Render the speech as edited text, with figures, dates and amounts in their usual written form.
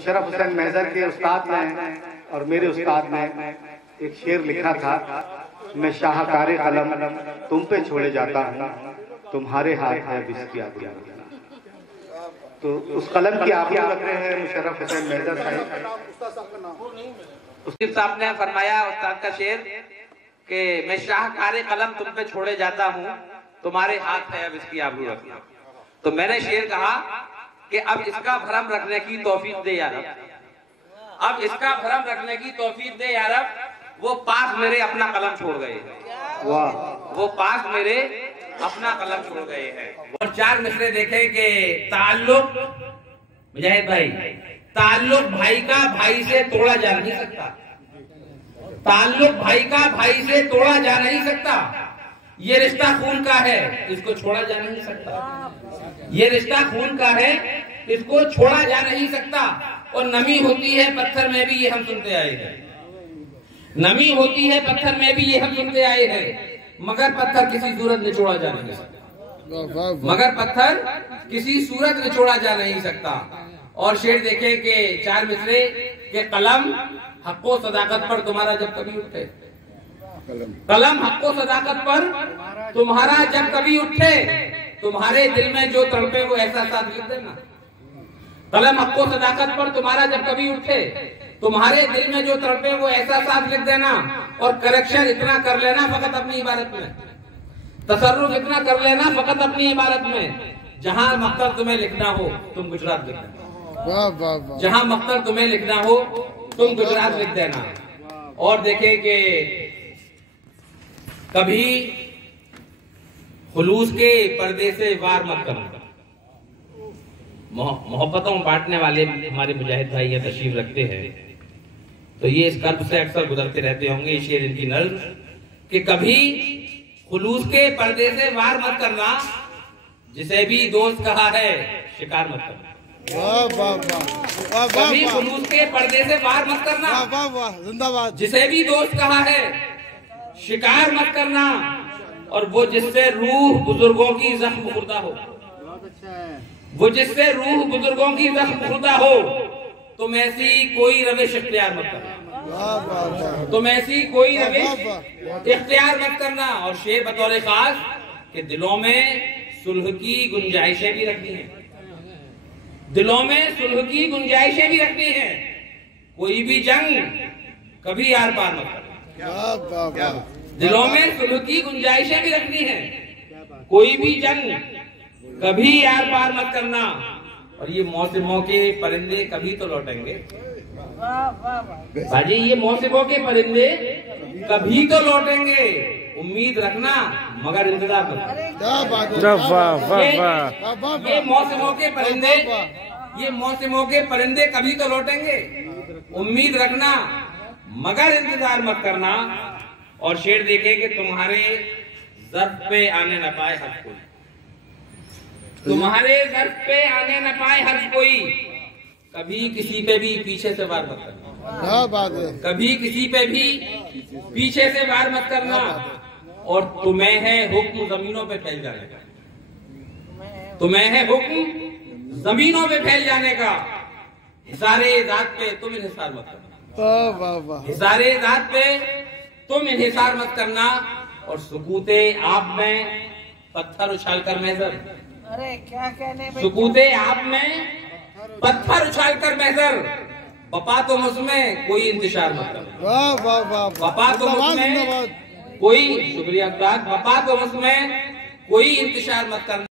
मुशर्रफ हुसैन महजर के उस्ताद ने और मेरे उस्ताद ने एक शेर लिखा था, मैं शाहकारे कलम तुम पे छोड़े जाता हूँ, तुम्हारे हाथ है बिस्की आबरू। तो उस कलम की आबरू रख रहे हैं मुशर्रफ हुसैन महजर साहब। उस्ताद साहब ने फरमाया, उस्ताद का शेर कि मैं शाहकारे कलम तुम पे छोड़े जाता हूँ, तुम्हारे हाथ है अब इसकी आबरू रखना। तो मैंने शेर कहा कि अब इसका भरम रखने की तौफीक दे या रब, अब इसका भरम रखने की तौफीक दे या रब। वो पास मेरे अपना कलम छोड़ गए हैं, वाह, वो पास मेरे अपना कलम छोड़ गए हैं। और चार मिसरे देखे कि ताल्लुक, मुजाहिद भाई, ताल्लुक भाई का भाई से तोड़ा जा नहीं सकता, ताल्लुक भाई का भाई से तोड़ा जा नहीं सकता। ये रिश्ता खून का है, इसको छोड़ा जा नहीं सकता। ये रिश्ता खून का है, इसको छोड़ा जा नहीं सकता। और नमी होती है पत्थर में भी, ये हम सुनते आए हैं, नमी होती है पत्थर में भी, ये हम सुनते आए हैं। मगर पत्थर किसी सूरत में छोड़ा जा नहीं सकता, मगर पत्थर किसी सूरत में छोड़ा जा नहीं सकता। और शेर देखे कि चार मिसरे के कलम हक़्क़ो सदाकत पर तुम्हारा जब कभी उठे, कलम हक़्क़ो सदाकत पर तुम्हारा जब कभी उठे, तुम्हारे दिल में जो तड़पे वो एहसास लिख देना। कलम हक़्क़ो सदाकत पर तुम्हारा जब कभी उठे, तुम्हारे दिल में जो तड़पे वो एहसास लिख देना। और करेक्शन इतना कर लेना फकत अपनी इबारत में, तसर्रुफ इतना कर लेना फकत अपनी इबारत में। जहां मकसद तुम्हें लिखना हो तुम गुजरात लिख देना, जहां मकसद तुम्हें लिखना हो तुम गुजरात लिख देना। और देखे कि कभी खुलूस के पर्दे से वार मत करना। मोहब्बतों बांटने वाले हमारे मुजाहिद भाई ये तशरीफ रखते हैं, तो ये इस कर्ब से अक्सर गुजरते रहते होंगे। ये शेर इनकी नज़्म कि कभी खुलूस के पर्दे से वार मत करना, जिसे भी दोस्त कहा है शिकार मत करना। कभी खुलूस के पर्दे से वार मत करना, जिंदाबाद, जिसे भी दोस्त कहा है शिकार मत करना। और वो जिससे रूह बुजुर्गों की जख्म खुर्दा हो, वो जिससे रूह बुजुर्गों की जख्म खुर्दा हो, तुम ऐसी कोई रविश इख्तियार मत करना, तुम ऐसी कोई रविश इख्तियार मत करना। और शेर बतौर खास कि दिलों में सुलह की गुंजाइशें भी रखनी है, दिलों में सुलह की गुंजाइशें भी रखनी है। कोई भी जंग कभी आर पार मत करना, दिलों में सुलह की गुंजाइशें भी रखनी है। कोई भी जंग कभी आर पार मत करना। और ये मौसमों के परिंदे कभी तो लौटेंगे भाजी, ये मौसमों के परिंदे कभी तो लौटेंगे। उम्मीद रखना मगर इंतजार मत। ये मौसमों के परिंदे, ये मौसमों के परिंदे कभी तो लौटेंगे, उम्मीद रखना मगर इंतजार मत करना। और शेर देखे कि तुम्हारे ज़र्फ़ पे आने न पाए हर कोई, तुम्हारे ज़र्फ़ पे आने न पाए हर कोई, कभी किसी पे भी पीछे से वार मत करना, कभी किसी पे भी पीछे से वार मत करना। और तुम्हें है हुक्म जमीनों पे फैल जाने का, तुम्हें है हुक्म जमीनों पे फैल जाने का। हिसारे ज़ात पे तुम इन्हिसार मत करना, हिसारे ज़ात पे तुम इन्हिसार मत करना। और सुकूते आप में पत्थर उछाल कर महजर, अरे क्या कहने, सुकूते आप में पत्थर उछाल कर महजर, बपा तो मुझमें कोई इंतजार मत करना, बपा तो मुझमें कोई, शुक्रिया, बपा तो मुझमें कोई इंतजार मत करना।